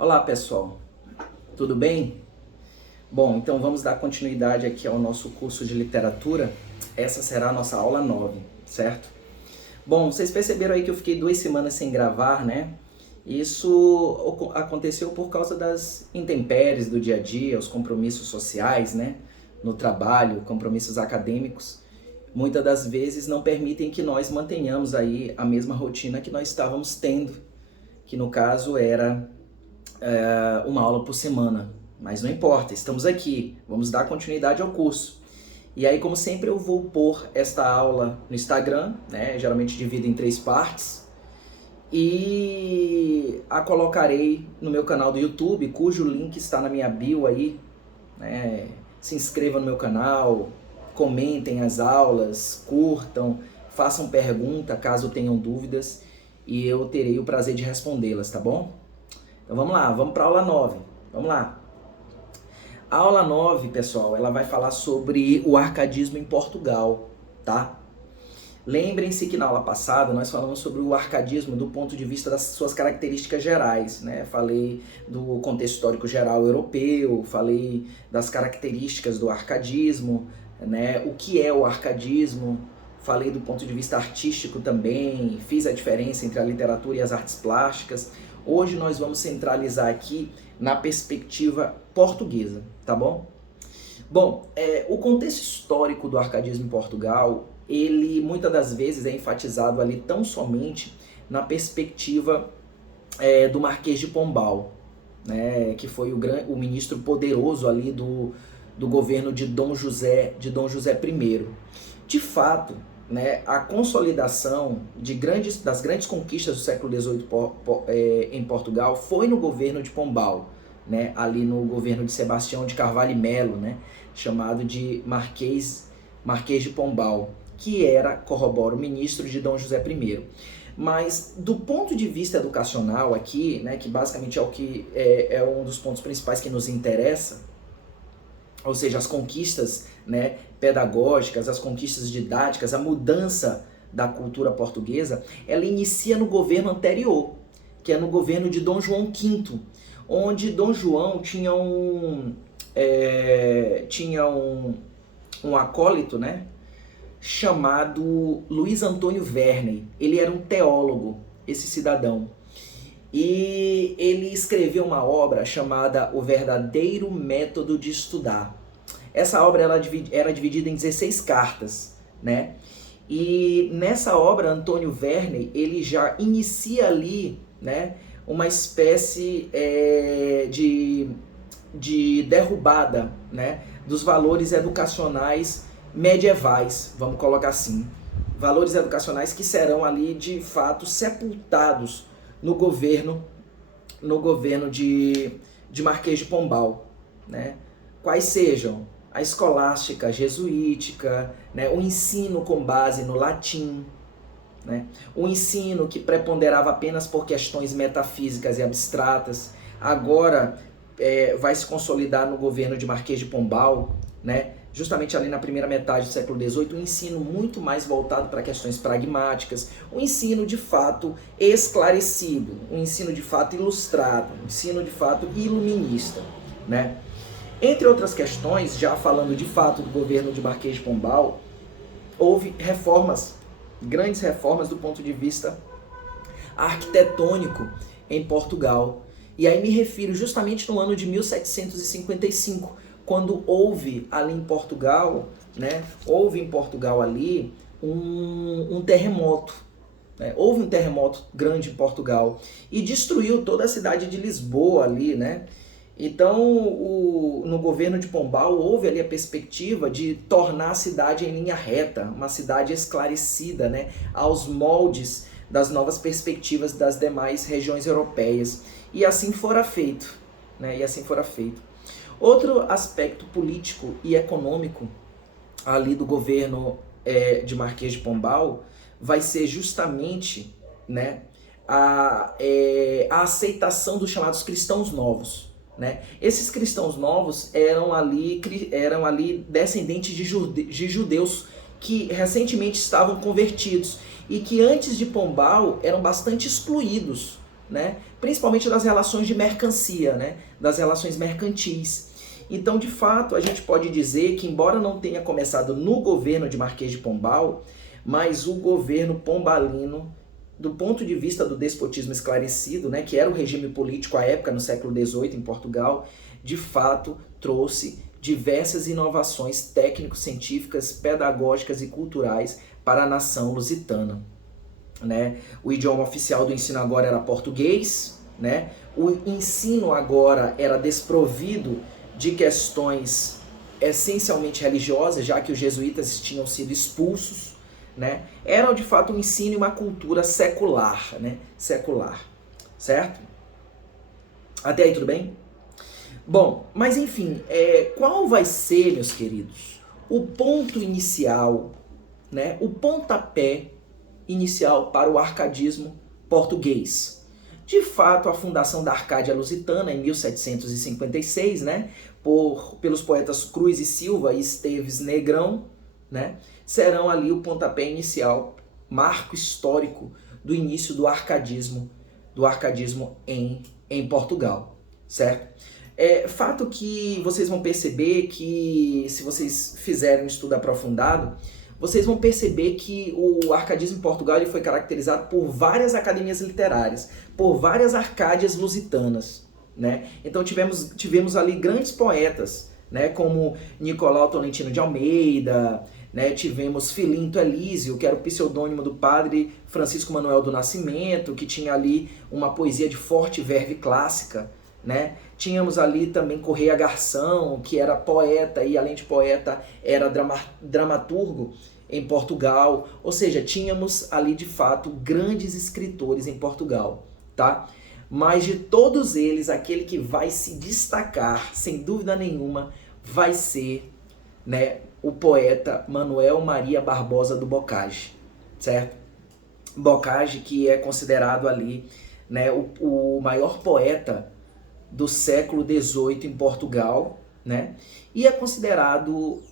Olá pessoal, tudo bem? Bom, então vamos dar continuidade aqui ao nosso curso de literatura. Essa será a nossa aula 9, certo? Bom, vocês perceberam aí que eu fiquei 2 semanas sem gravar, né? Isso aconteceu por causa das intempéries do dia a dia, os compromissos sociais, né? No trabalho, compromissos acadêmicos. Muitas das vezes não permitem que nós mantenhamos aí a mesma rotina que nós estávamos tendo, que no caso era uma aula por semana, mas não importa, estamos aqui, vamos dar continuidade ao curso. E aí, como sempre, eu vou pôr esta aula no Instagram, né? Geralmente divido em 3 partes, e a colocarei no meu canal do YouTube, cujo link está na minha bio aí, né? Se inscreva no meu canal, comentem as aulas, curtam, façam pergunta caso tenham dúvidas, e eu terei o prazer de respondê-las, tá bom? Então vamos lá, vamos para a aula 9. Vamos lá. A aula 9, pessoal, ela vai falar sobre o arcadismo em Portugal, tá? Lembrem-se que na aula passada nós falamos sobre o arcadismo do ponto de vista das suas características gerais, né? Falei do contexto histórico geral europeu, falei das características do arcadismo, né? O que é o arcadismo, falei do ponto de vista artístico também, fiz a diferença entre a literatura e as artes plásticas. Hoje nós vamos centralizar aqui na perspectiva portuguesa, tá bom? Bom, o contexto histórico do arcadismo em Portugal, ele muitas das vezes é enfatizado ali tão somente na perspectiva do Marquês de Pombal, né, que foi o ministro poderoso ali do governo de Dom José I. De fato, né, a consolidação das grandes conquistas do século XVIII em Portugal foi no governo de Pombal, né, ali no governo de Sebastião de Carvalho e Melo, né, chamado de Marquês de Pombal, que era, corrobora, o ministro de Dom José I. Mas do ponto de vista educacional aqui, né, que basicamente é o que é um dos pontos principais que nos interessa, ou seja, as conquistas, né, pedagógicas, as conquistas didáticas, a mudança da cultura portuguesa, ela inicia no governo anterior, que é no governo de Dom João V, onde Dom João tinha um acólito, né, chamado Luiz Antônio Verney. Ele era um teólogo, esse cidadão. E ele escreveu uma obra chamada O Verdadeiro Método de Estudar. Essa obra era dividida em 16 cartas, né? E nessa obra, Antônio Verney, ele já inicia ali, né, uma espécie de derrubada, né, dos valores educacionais medievais, vamos colocar assim. Valores educacionais que serão ali, de fato, sepultados no governo de Marquês de Pombal, né? Quais sejam a escolástica, a jesuítica, né? O ensino com base no latim, né? O ensino que preponderava apenas por questões metafísicas e abstratas, agora vai se consolidar no governo de Marquês de Pombal, né? Justamente ali na primeira metade do século XVIII, um ensino muito mais voltado para questões pragmáticas, um ensino de fato esclarecido, um ensino de fato ilustrado, um ensino de fato iluminista, né? Entre outras questões, já falando de fato do governo de Marquês de Pombal, houve reformas, grandes reformas do ponto de vista arquitetônico em Portugal. E aí me refiro justamente no ano de 1755, quando houve ali em Portugal, né, houve em Portugal ali um terremoto, né, houve um terremoto grande em Portugal e destruiu toda a cidade de Lisboa ali, né. Então, no governo de Pombal houve ali a perspectiva de tornar a cidade em linha reta, uma cidade esclarecida, né, aos moldes das novas perspectivas das demais regiões europeias. E assim fora feito, né, e assim fora feito. Outro aspecto político e econômico ali do governo de Marquês de Pombal vai ser justamente, né, a aceitação dos chamados cristãos novos, né? Esses cristãos novos eram ali descendentes de judeus que recentemente estavam convertidos e que antes de Pombal eram bastante excluídos né? Principalmente das relações de mercancia, né? Das relações mercantis. Então, de fato, a gente pode dizer que, embora não tenha começado no governo de Marquês de Pombal, mas o governo pombalino, do ponto de vista do despotismo esclarecido, né, que era o regime político à época, no século XVIII, em Portugal, de fato trouxe diversas inovações técnico-científicas, pedagógicas e culturais para a nação lusitana. Né? O idioma oficial do ensino agora era português, né? O ensino agora era desprovido de questões essencialmente religiosas, já que os jesuítas tinham sido expulsos, né? Era de fato um ensino e uma cultura secular, né? Secular, certo? Até aí tudo bem? Bom, mas enfim, qual vai ser, meus queridos, o ponto inicial, né? O pontapé inicial para o arcadismo português? De fato, a fundação da Arcádia Lusitana em 1756, né, pelos poetas Cruz e Silva e Esteves Negrão, né, serão ali o pontapé inicial, marco histórico do início do arcadismo em Portugal, certo? Fato que vocês vão perceber que, se vocês fizerem um estudo aprofundado, vocês vão perceber que o arcadismo em Portugal ele foi caracterizado por várias academias literárias, por várias Arcádias lusitanas, né? Então tivemos ali grandes poetas, né, como Nicolau Tolentino de Almeida, né, tivemos Filinto Elísio, que era o pseudônimo do padre Francisco Manuel do Nascimento, que tinha ali uma poesia de forte verve clássica, né? Tínhamos ali também Correia Garção, que era poeta e, além de poeta, era dramaturgo em Portugal. Ou seja, tínhamos ali, de fato, grandes escritores em Portugal, tá? Mas de todos eles, aquele que vai se destacar, sem dúvida nenhuma, vai ser, né, o poeta Manuel Maria Barbosa do Bocage, certo? Bocage, que é considerado ali, né, o maior poeta do século XVIII em Portugal, né? E é considerado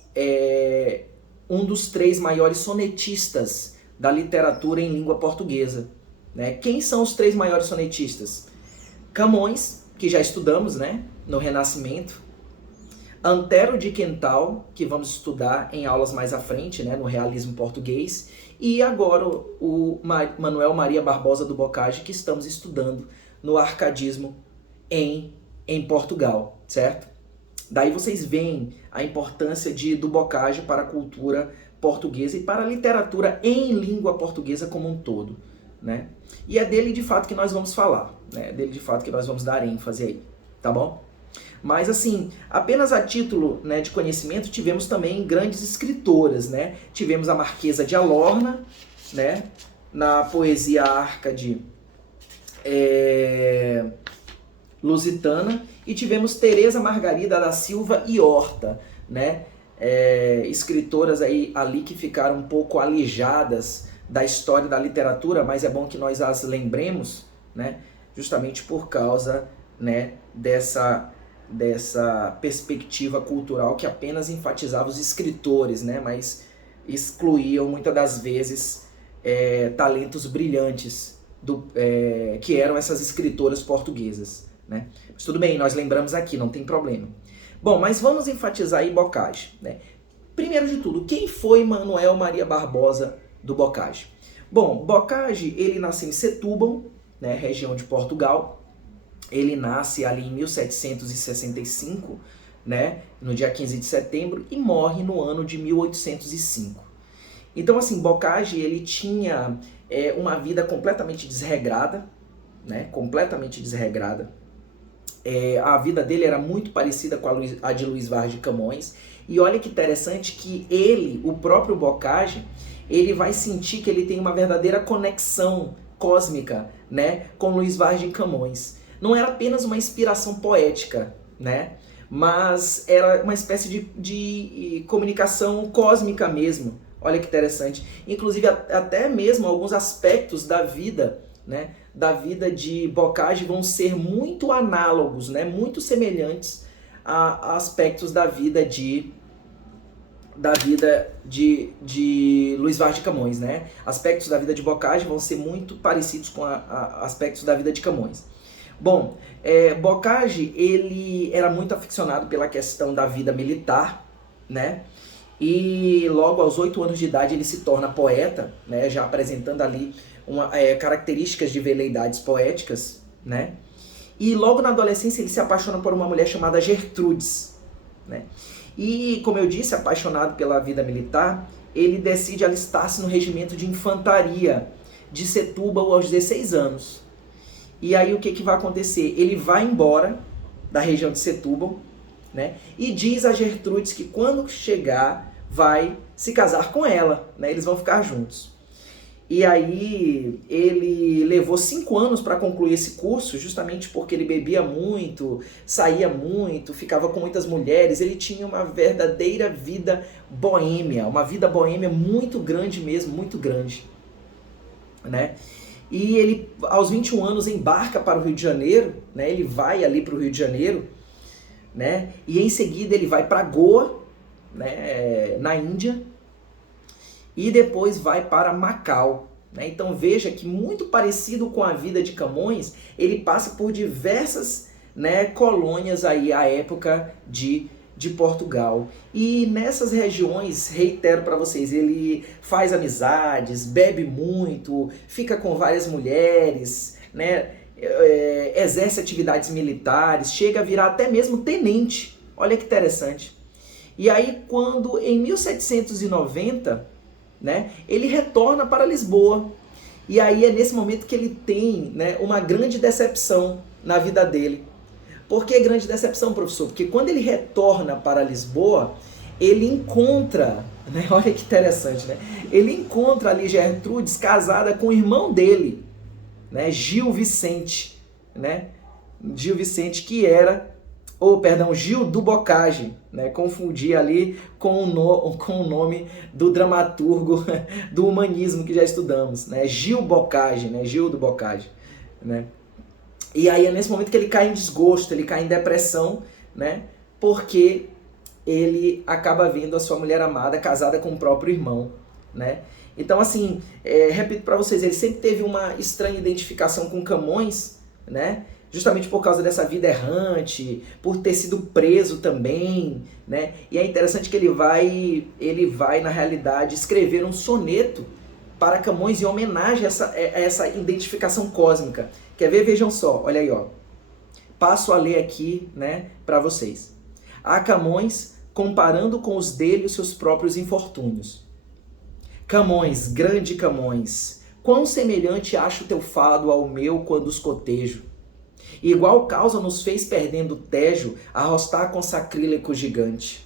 um dos 3 maiores sonetistas da literatura em língua portuguesa, né? Quem são os 3 maiores sonetistas? Camões, que já estudamos, né, no Renascimento, Antero de Quental, que vamos estudar em aulas mais à frente, né, no realismo português, e agora o Manuel Maria Barbosa do Bocage, que estamos estudando no arcadismo em Portugal, certo? Daí vocês veem a importância do Bocage para a cultura portuguesa e para a literatura em língua portuguesa como um todo, né? E é dele de fato que nós vamos falar, né? É dele de fato que nós vamos dar ênfase aí, tá bom? Mas assim, apenas a título, né, de conhecimento, tivemos também grandes escritoras, né? Tivemos a Marquesa de Alorna, né, na poesia Arcade lusitana, e tivemos Teresa Margarida da Silva e Horta, né? Escritoras ali que ficaram um pouco alijadas da história da literatura, mas é bom que nós as lembremos, né? Justamente por causa, né, dessa perspectiva cultural que apenas enfatizava os escritores, né, mas excluíam muitas das vezes talentos brilhantes que eram essas escritoras portuguesas, né? Mas tudo bem, nós lembramos aqui, não tem problema. Bom, mas vamos enfatizar aí Bocage, né? Primeiro de tudo, quem foi Manuel Maria Barbosa do Bocage? Bom, Bocage, ele nasceu em Setúbal, né, região de Portugal. Ele nasce ali em 1765, né, no dia 15 de setembro, e morre no ano de 1805. Então, assim, Bocage, ele tinha uma vida completamente desregrada, né, completamente desregrada. A vida dele era muito parecida com a de Luís Vaz de Camões. E olha que interessante que ele, o próprio Bocage, ele vai sentir que ele tem uma verdadeira conexão cósmica, né, com Luís Vaz de Camões. Não era apenas uma inspiração poética, né, mas era uma espécie de comunicação cósmica mesmo. Olha que interessante. Inclusive, até mesmo alguns aspectos da vida, né, da vida de Bocage vão ser muito análogos, né, muito semelhantes a aspectos da vida de da vida de Luiz Vaz de Camões, né? Aspectos da vida de Boccagi vão ser muito parecidos com aspectos da vida de Camões. Bom, Boccagi, ele era muito aficionado pela questão da vida militar, né? E logo aos 8 anos de idade ele se torna poeta, né? Já apresentando ali características de veleidades poéticas, né? E logo na adolescência ele se apaixona por uma mulher chamada Gertrudes, né? E, como eu disse, apaixonado pela vida militar, ele decide alistar-se no regimento de infantaria de Setúbal aos 16 anos. E aí o que vai acontecer? Ele vai embora da região de Setúbal, né? E diz a Gertrudes que quando chegar vai se casar com ela, né? Eles vão ficar juntos. E aí ele levou 5 anos para concluir esse curso, justamente porque ele bebia muito, saía muito, ficava com muitas mulheres, ele tinha uma verdadeira vida boêmia, uma vida boêmia muito grande mesmo, muito grande, né? E ele, aos 21 anos, embarca para o Rio de Janeiro, né? Ele vai ali para o Rio de Janeiro, né? E em seguida ele vai para Goa, né? Na Índia, e depois vai para Macau, né? Então veja que, muito parecido com a vida de Camões, ele passa por diversas, né, colônias aí à época de Portugal. E nessas regiões, reitero para vocês, ele faz amizades, bebe muito, fica com várias mulheres, né? Exerce atividades militares, chega a virar até mesmo tenente. Olha que interessante. E aí, quando em 1790, né, ele retorna para Lisboa. E aí é nesse momento que ele tem, né, uma grande decepção na vida dele. Por que grande decepção, professor? Porque quando ele retorna para Lisboa, ele encontra, né, olha que interessante, né? Ele encontra ali Gertrudes casada com o irmão dele, né, Gil Vicente, né? Gil Vicente, que era, Gil do Boccagi, né? Confundi ali com o nome do dramaturgo do humanismo que já estudamos, né? Gil Boccagi, né? Gil do Boccagi, né? E aí é nesse momento que ele cai em desgosto, ele cai em depressão, né? Porque ele acaba vendo a sua mulher amada casada com o próprio irmão, né? Então, assim, repito para vocês, ele sempre teve uma estranha identificação com Camões, né? Justamente por causa dessa vida errante, por ter sido preso também, né? E é interessante que ele vai na realidade escrever um soneto para Camões em homenagem a essa identificação cósmica. Quer ver? Vejam só, olha aí, ó. Passo a ler aqui, né, para vocês. A Camões, comparando com os dele os seus próprios infortúnios. Camões, grande Camões, quão semelhante acho teu fado ao meu quando os cotejo. Igual causa nos fez perdendo o Tejo, arrostar com sacrílego gigante.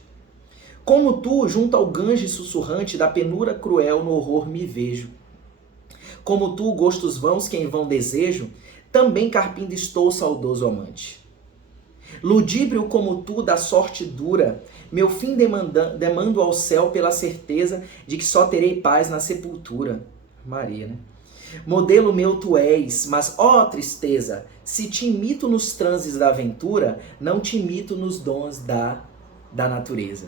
Como tu, junto ao Gange sussurrante da penura cruel no horror me vejo. Como tu, gostos vãos que em vão desejo, também carpindo estou saudoso amante. Ludíbrio como tu, da sorte dura, meu fim demando ao céu pela certeza de que só terei paz na sepultura. Maria, né? Modelo meu tu és, mas, ó tristeza, se te imito nos transes da aventura, não te imito nos dons da natureza.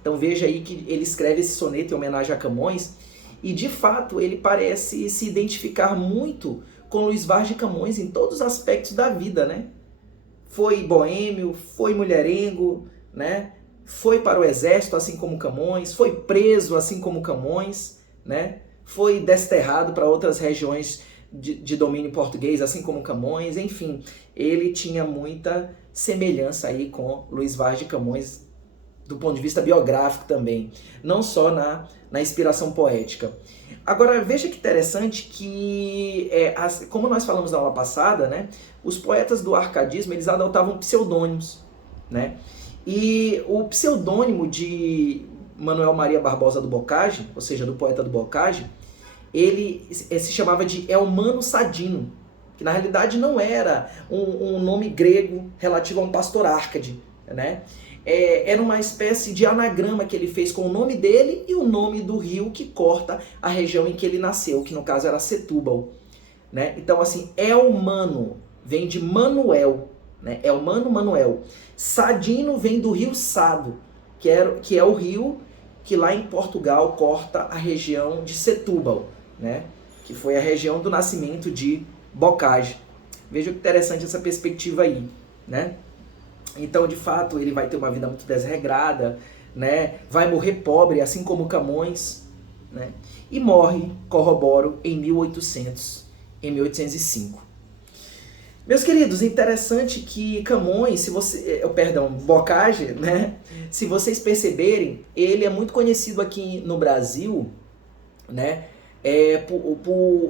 Então veja aí que ele escreve esse soneto em homenagem a Camões, e de fato ele parece se identificar muito com Luiz Vaz de Camões em todos os aspectos da vida, né? Foi boêmio, foi mulherengo, né? Foi para o exército assim como Camões, foi preso assim como Camões, né? Foi desterrado para outras regiões de domínio português, assim como Camões, enfim, ele tinha muita semelhança aí com Luiz Vaz de Camões do ponto de vista biográfico também, não só na inspiração poética. Agora, veja que interessante que, como nós falamos na aula passada, né, os poetas do arcadismo, eles adotavam pseudônimos, né? E o pseudônimo de Manuel Maria Barbosa do Boccagi, ou seja, do poeta do Boccagi, ele se chamava de Elmano Sadino, que na realidade não era um nome grego relativo a um pastor Árcade, né? Era uma espécie de anagrama que ele fez com o nome dele e o nome do rio que corta a região em que ele nasceu, que no caso era Setúbal, né? Então, assim, Elmano vem de Manuel, né? Elmano Manuel. Sadino vem do rio Sado, que é o rio que lá em Portugal corta a região de Setúbal, né? Que foi a região do nascimento de Bocage. Veja que interessante essa perspectiva aí, né? Então, de fato, ele vai ter uma vida muito desregrada, né? Vai morrer pobre, assim como Camões, né? E morre, corroboro, em 1805. Meus queridos, interessante que Camões, Bocage, né? Se vocês perceberem, ele é muito conhecido aqui no Brasil, né?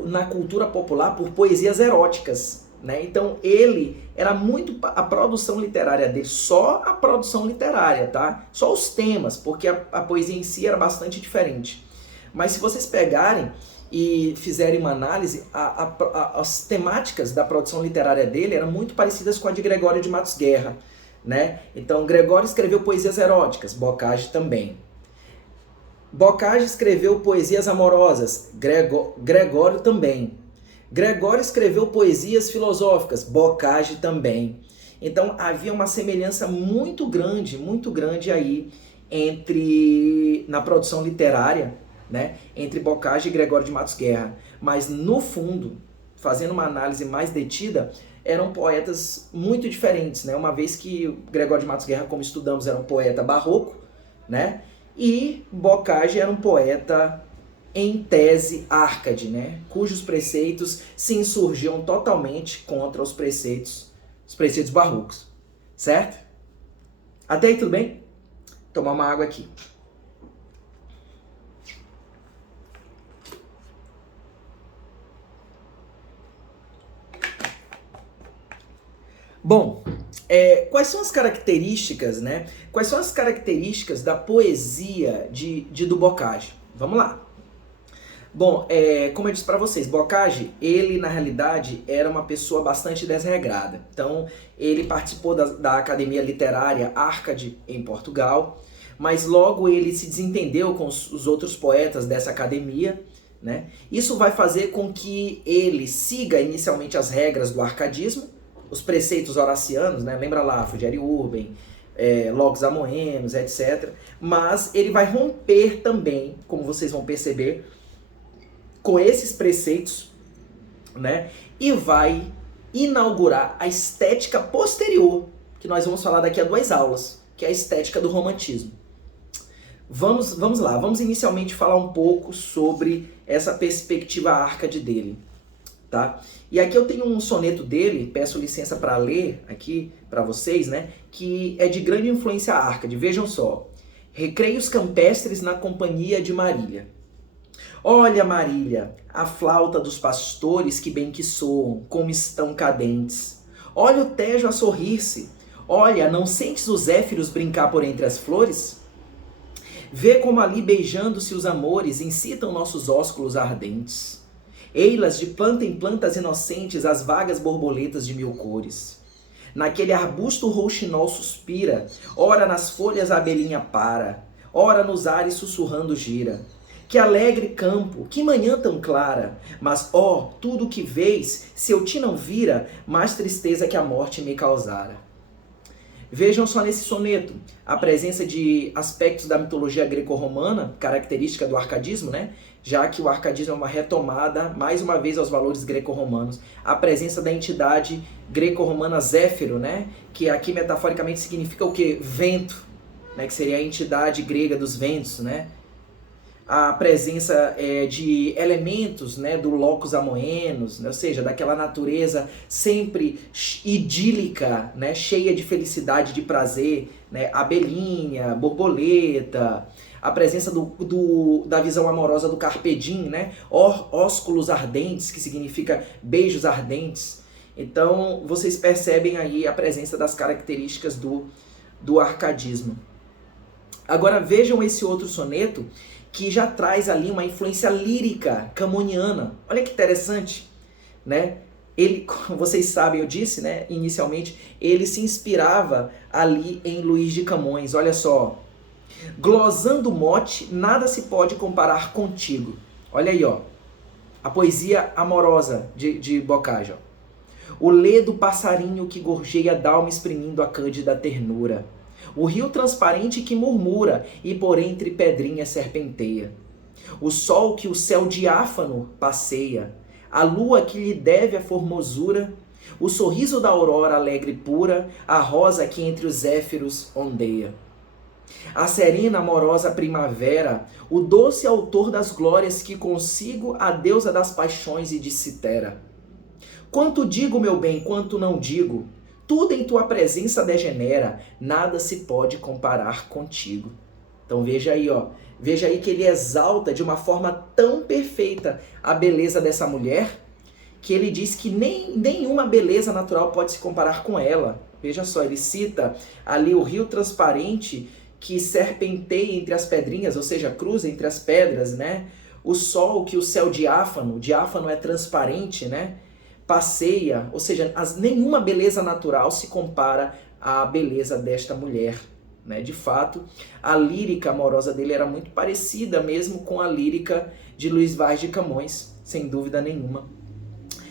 Na cultura popular por poesias eróticas, né? Então ele era muito a produção literária dele, só a produção literária, tá? Só os temas, porque a poesia em si era bastante diferente. Mas se vocês pegarem e fizerem uma análise, as temáticas da produção literária dele eram muito parecidas com a de Gregório de Matos Guerra, né? Então Gregório escreveu poesias eróticas, Bocage também. Bocage escreveu poesias amorosas, Gregório também. Gregório escreveu poesias filosóficas, Bocage também. Então havia uma semelhança muito grande aí na produção literária, né, entre Bocage e Gregório de Matos Guerra. Mas no fundo, fazendo uma análise mais detida, eram poetas muito diferentes, né? Uma vez que Gregório de Matos Guerra, como estudamos, era um poeta barroco, né? E Bocage era um poeta em tese árcade, né? Cujos preceitos se insurgiam totalmente contra os preceitos barrocos, certo? Até aí tudo bem? Tomar uma água aqui. Bom, quais são as características, né? Quais são as características da poesia do Bocage? Vamos lá. Bom, como eu disse para vocês, Bocage, ele na realidade era uma pessoa bastante desregrada. Então, ele participou da Academia Literária Árcade em Portugal, mas logo ele se desentendeu com os outros poetas dessa academia, né? Isso vai fazer com que ele siga inicialmente as regras do arcadismo, os preceitos horacianos, né? Lembra lá, Frigieri Urbem, Logos Amoenos, etc. Mas ele vai romper também, como vocês vão perceber, com esses preceitos, né? E vai inaugurar a estética posterior, que nós vamos falar daqui a 2 aulas, que é a estética do romantismo. Vamos lá, vamos inicialmente falar um pouco sobre essa perspectiva árcade dele, tá? E aqui eu tenho um soneto dele, peço licença para ler aqui para vocês, né? Que é de grande influência árcade. Vejam só. Recreios campestres na companhia de Marília. Olha, Marília, a flauta dos pastores que bem que soam, como estão cadentes. Olha o Tejo a sorrir-se. Olha, não sentes os zéfiros brincar por entre as flores? Vê como ali beijando-se os amores incitam nossos ósculos ardentes. Ei-las de planta em plantas inocentes as vagas borboletas de 1000 cores. Naquele arbusto o rouxinol suspira, ora nas folhas a abelhinha para, ora nos ares sussurrando gira. Que alegre campo, que manhã tão clara, mas ó, tudo o que vês, se eu te não vira, mais tristeza que a morte me causara. Vejam só nesse soneto a presença de aspectos da mitologia greco-romana, característica do arcadismo, né? Já que o arcadismo é uma retomada, mais uma vez, aos valores greco-romanos. A presença da entidade greco-romana Zéfiro, né? Que aqui metaforicamente significa o quê? Vento, né? Que seria a entidade grega dos ventos, né? A presença de elementos, né, do locus amoenos, né, ou seja, daquela natureza sempre idílica, né, cheia de felicidade, de prazer, né, abelhinha, borboleta, a presença da visão amorosa do carpe diem, né, ósculos ardentes, que significa beijos ardentes. Então, vocês percebem aí a presença das características do arcadismo. Agora, vejam esse outro soneto, que já traz ali uma influência lírica camoniana. Olha que interessante, né? Ele, como vocês sabem, eu disse, né, inicialmente, ele se inspirava ali em Luís de Camões. Olha só. Glosando o mote, nada se pode comparar contigo. Olha aí, ó. A poesia amorosa de Bocage, ó. O ledo passarinho que gorjeia d'alma exprimindo a cândida ternura. o rio transparente que murmura e por entre pedrinhas serpenteia. O sol que o céu diáfano passeia, a lua que lhe deve a formosura, o sorriso da aurora alegre e pura, a rosa que entre os zéfiros ondeia. A serena amorosa primavera, o doce autor das glórias que consigo, a deusa das paixões e de Citera. Quanto digo, meu bem, quanto não digo, tudo em tua presença degenera, nada se pode comparar contigo. Então veja aí, ó, veja aí que ele exalta de uma forma tão perfeita a beleza dessa mulher, que ele diz que nenhuma beleza natural pode se comparar com ela. Veja só, ele cita ali o rio transparente que serpenteia entre as pedrinhas, ou seja, cruza entre as pedras, né? O sol que o céu diáfano é transparente, né? Passeia, ou seja, nenhuma beleza natural se compara à beleza desta mulher, né? De fato, a lírica amorosa dele era muito parecida mesmo com a lírica de Luís Vaz de Camões, sem dúvida nenhuma.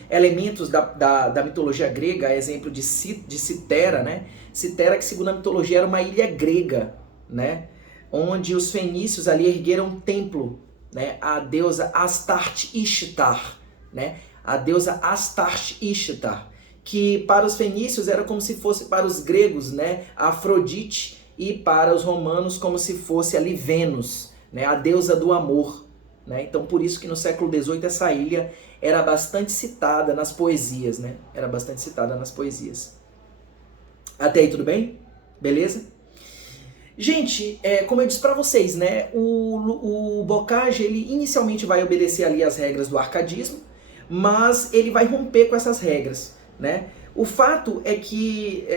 Elementos da mitologia grega, exemplo de Citera, né? Citera, que segundo a mitologia era uma ilha grega, né? Onde os fenícios ali ergueram um templo, né? A deusa Astarte Ishtar, né? A deusa Astarte Ishtar, que para os fenícios era como se fosse para os gregos, né? Afrodite, e para os romanos como se fosse ali Vênus, né? A deusa do amor, né? Então por isso que no século XVIII essa ilha era bastante citada nas poesias, né? Era bastante citada nas poesias. Até aí tudo bem? Beleza? Gente, como eu disse para vocês, né? O Bocage, ele inicialmente vai obedecer ali as regras do arcadismo, mas ele vai romper com essas regras, né? O fato é que,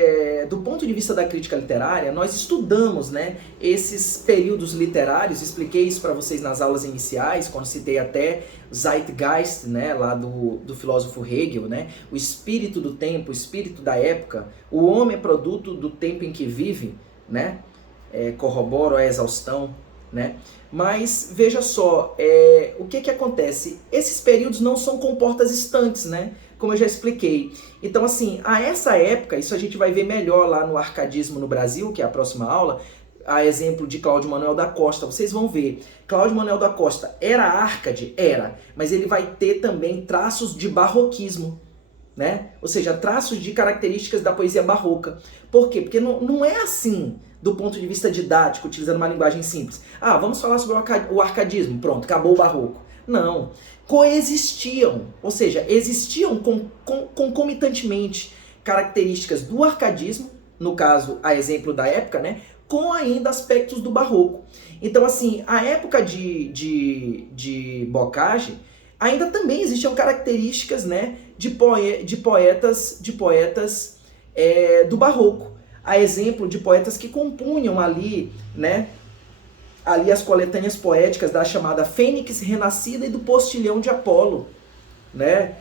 do ponto de vista da crítica literária, nós estudamos, né, esses períodos literários, expliquei isso para vocês nas aulas iniciais, quando citei até Zeitgeist, né, lá do filósofo Hegel, né, o espírito do tempo, o espírito da época, o homem é produto do tempo em que vive, né, corroboro a exaustão, né, mas veja só, o que acontece? Esses períodos não são comportas estanques, né, como eu já expliquei. Então, assim, a essa época, isso a gente vai ver melhor lá no Arcadismo no Brasil, que é a próxima aula, a exemplo de Cláudio Manuel da Costa. Vocês vão ver, Cláudio Manuel da Costa era Arcade? Era, mas ele vai ter também traços de barroquismo, né? Ou seja, traços de características da poesia barroca. Por quê? Porque não é assim, do ponto de vista didático, utilizando uma linguagem simples. Ah, vamos falar sobre o arcadismo, pronto, acabou o barroco. Não, coexistiam, ou seja, existiam concomitantemente características do arcadismo, no caso, a exemplo da época, né, com ainda aspectos do barroco. Então, assim, a época de Bocage ainda também existiam características, né, de poetas do barroco. A exemplo de poetas que compunham ali, né, ali as coletâneas poéticas da chamada Fênix Renascida e do Postilhão de Apolo, né?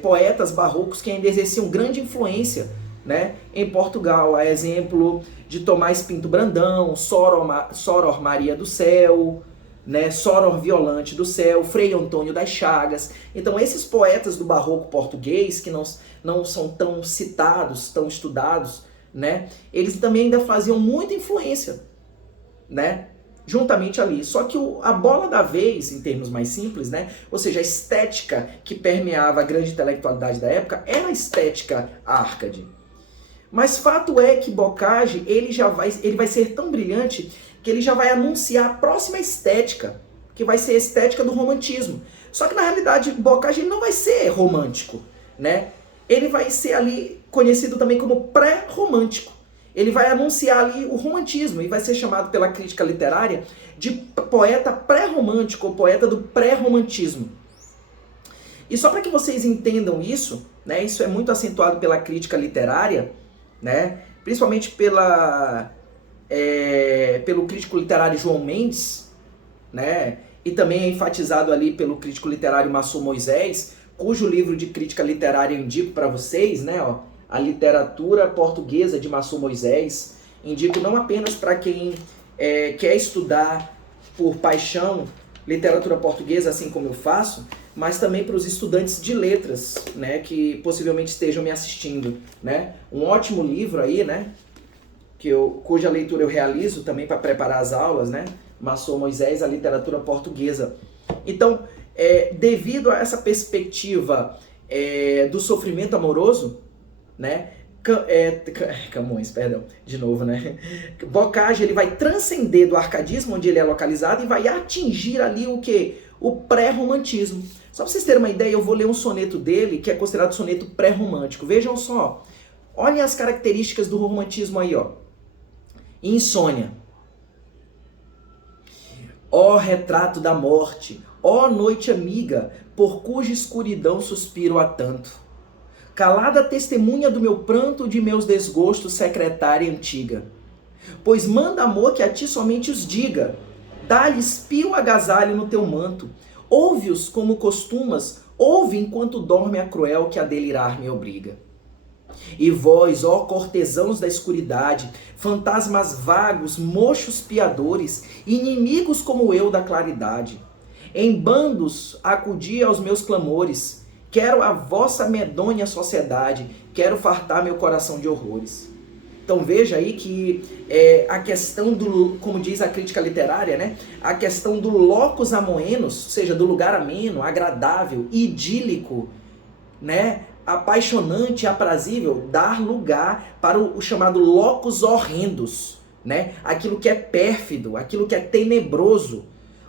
Poetas barrocos que ainda exerciam grande influência, né, em Portugal, a exemplo de Tomás Pinto Brandão, Soror Maria do Céu, né, Soror Violante do Céu, Frei Antônio das Chagas. Então esses poetas do barroco português, que não são tão citados, tão estudados, né, eles também ainda faziam muita influência, né, juntamente ali. Só que a bola da vez, em termos mais simples, né, ou seja, a estética que permeava a grande intelectualidade da época era a estética Arcade. Mas fato é que Bocage, ele vai ser tão brilhante que ele já vai anunciar a próxima estética, que vai ser a estética do romantismo. Só que na realidade Bocage não vai ser romântico, né? Ele vai ser ali conhecido também como pré-romântico. Ele vai anunciar ali o romantismo e vai ser chamado pela crítica literária de poeta pré-romântico ou poeta do pré-romantismo. E só para que vocês entendam isso, né, isso é muito acentuado pela crítica literária, né, principalmente pelo crítico literário João Mendes, né, e também é enfatizado ali pelo crítico literário Massou Moisés, cujo livro de crítica literária eu indico para vocês, né, ó, A Literatura Portuguesa de Massou Moisés. Indico não apenas para quem quer estudar por paixão literatura portuguesa, assim como eu faço, mas também para os estudantes de letras, né, que possivelmente estejam me assistindo, né? Um ótimo livro aí, né? cuja leitura eu realizo também para preparar as aulas, né? Maçom Moisés, a literatura portuguesa. Então, devido a essa perspectiva do sofrimento amoroso, né? Camões, perdão, de novo, né? Bocage, ele vai transcender do arcadismo, onde ele é localizado, e vai atingir ali o quê? O pré-romantismo. Só para vocês terem uma ideia, eu vou ler um soneto dele, que é considerado soneto pré-romântico. Vejam só, olhem as características do romantismo aí, ó. Insônia. Ó retrato da morte, ó noite amiga, por cuja escuridão suspiro há tanto. Calada testemunha do meu pranto, de meus desgostos, secretária antiga. Pois manda amor que a ti somente os diga, dá-lhes pio agasalho no teu manto, ouve-os como costumas, ouve enquanto dorme a cruel que a delirar me obriga. E vós, ó cortesãos da escuridade, fantasmas vagos, mochos piadores, inimigos como eu da claridade, em bandos acudi aos meus clamores, quero a vossa medonha sociedade, quero fartar meu coração de horrores. Então veja aí que a questão do, como diz a crítica literária, né? A questão do locus amoenos, ou seja, do lugar ameno, agradável, idílico, né? Apaixonante, aprazível, dar lugar para o chamado locus horrendos, né? Aquilo que é pérfido, aquilo que é tenebroso,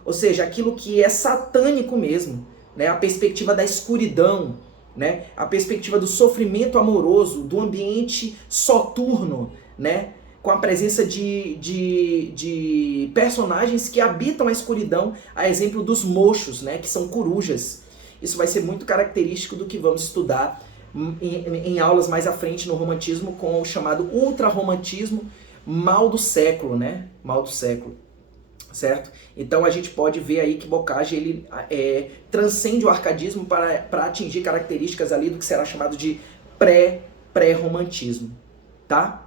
ou seja, aquilo que é satânico mesmo, né? A perspectiva da escuridão, né? A perspectiva do sofrimento amoroso, do ambiente soturno, né? Com a presença de personagens que habitam a escuridão, a exemplo dos mochos, né? Que são corujas. Isso vai ser muito característico do que vamos estudar em aulas mais à frente no romantismo, com o chamado ultrarromantismo, mal do século, né? Mal do século. Certo? Então a gente pode ver aí que Bocage ele transcende o arcadismo para atingir características ali do que será chamado de pré-romantismo, tá?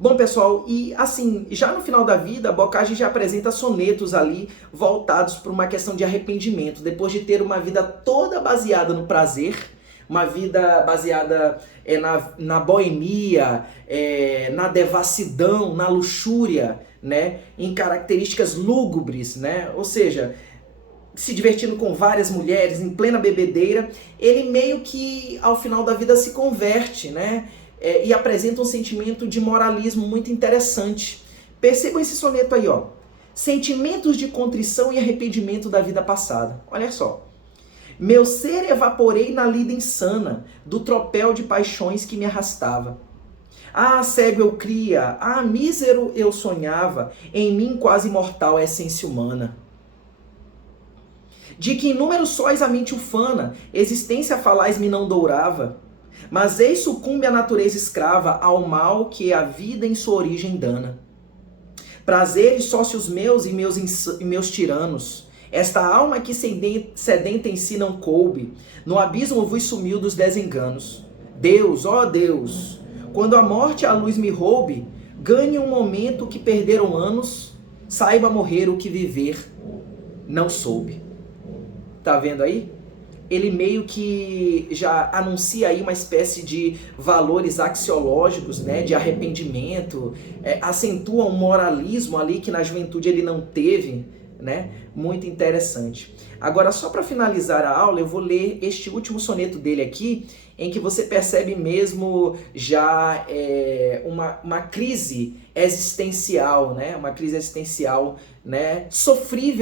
Bom, pessoal, e assim, já no final da vida, Bocage já apresenta sonetos ali voltados para uma questão de arrependimento, depois de ter uma vida toda baseada no prazer, uma vida baseada na boemia, na devassidão, na luxúria, né, em características lúgubres, né, ou seja, se divertindo com várias mulheres, em plena bebedeira, ele meio que ao final da vida se converte, né, e apresenta um sentimento de moralismo muito interessante. Percebam esse soneto aí, ó. Sentimentos de contrição e arrependimento da vida passada. Olha só. Meu ser evaporei na lida insana do tropel de paixões que me arrastava. Ah, cego eu cria, ah, mísero eu sonhava, em mim quase mortal essência humana. De que inúmeros sóis a mente ufana, existência falaz me não dourava, mas eis sucumbe a natureza escrava ao mal que a vida em sua origem dana. Prazeres sócios meus e meus tiranos, esta alma que sedenta em si não coube, no abismo vos sumiu dos desenganos. Deus, ó Deus, quando a morte a luz me roube, ganhe um momento que perderam anos, saiba morrer o que viver não soube. Tá vendo aí? Ele meio que já anuncia aí uma espécie de valores axiológicos, né, de arrependimento, acentua um moralismo ali que na juventude ele não teve, né? Muito interessante. Agora, só para finalizar a aula, eu vou ler este último soneto dele aqui, em que você percebe mesmo já uma crise existencial, né? Uma crise existencial, né? Sofrível